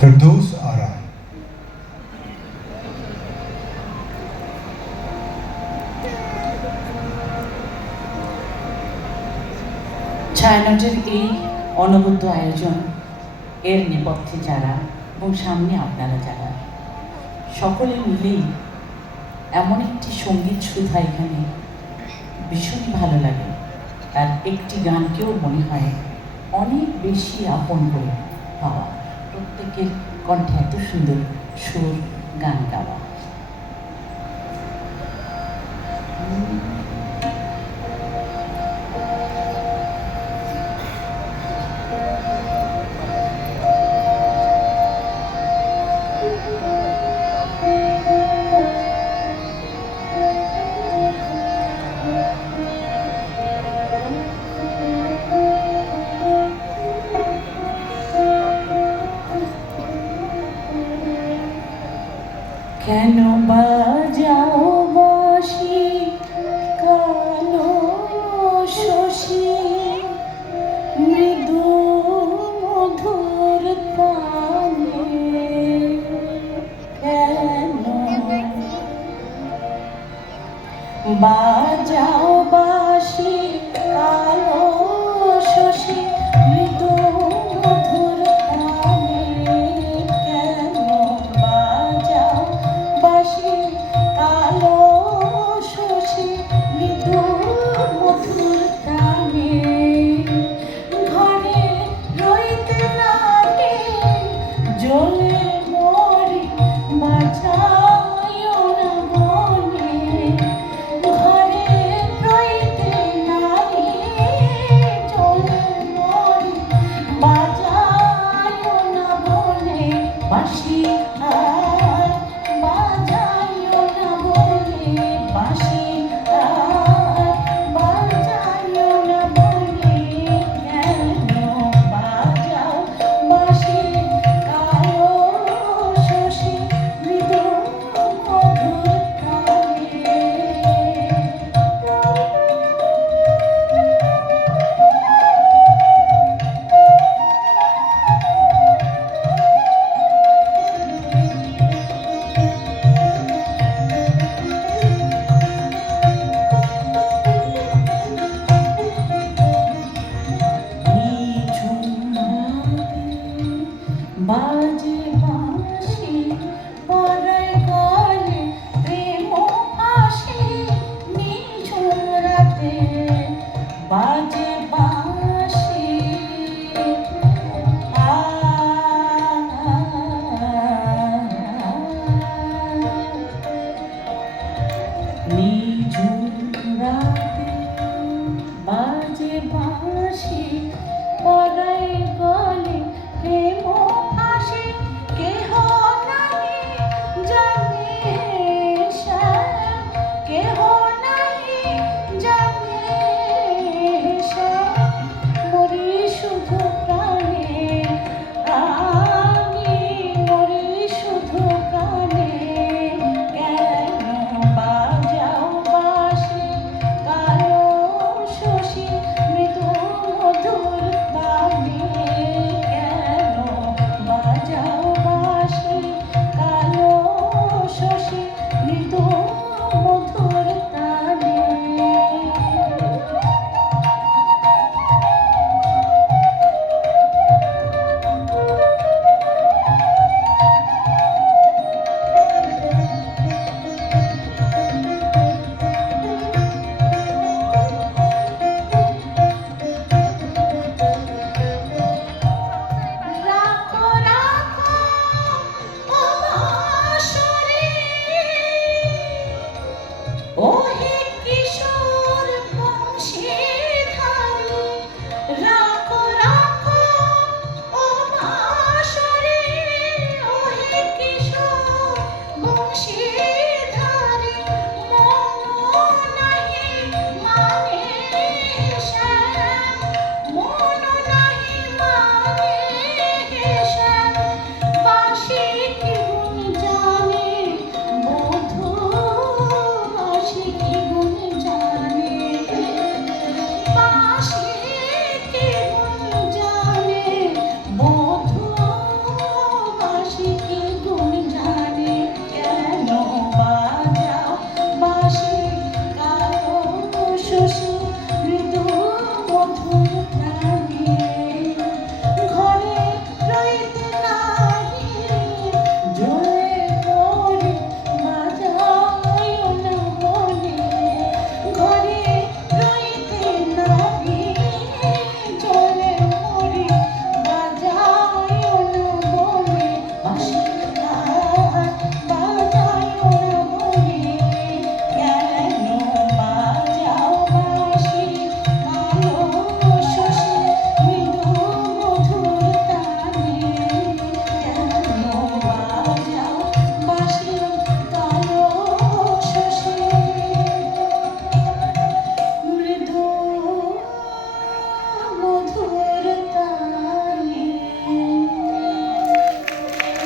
Firdaus Ara. ছায়ানটের এই অনবদ্য আয়োজন এর নেপথ্যে যারা এবং সামনে আপনারা যারা, সকলে মিলেই এমন একটি সংগীত সুধা এখানে ভীষণ ভালো লাগে আর একটি গানকেও মনে হয় অনেক বেশি আপন করে পাওয়া প্রত্যেকের কণ্ঠে এত সুন্দর সুর গান গাওয়া। บาเจ้าบา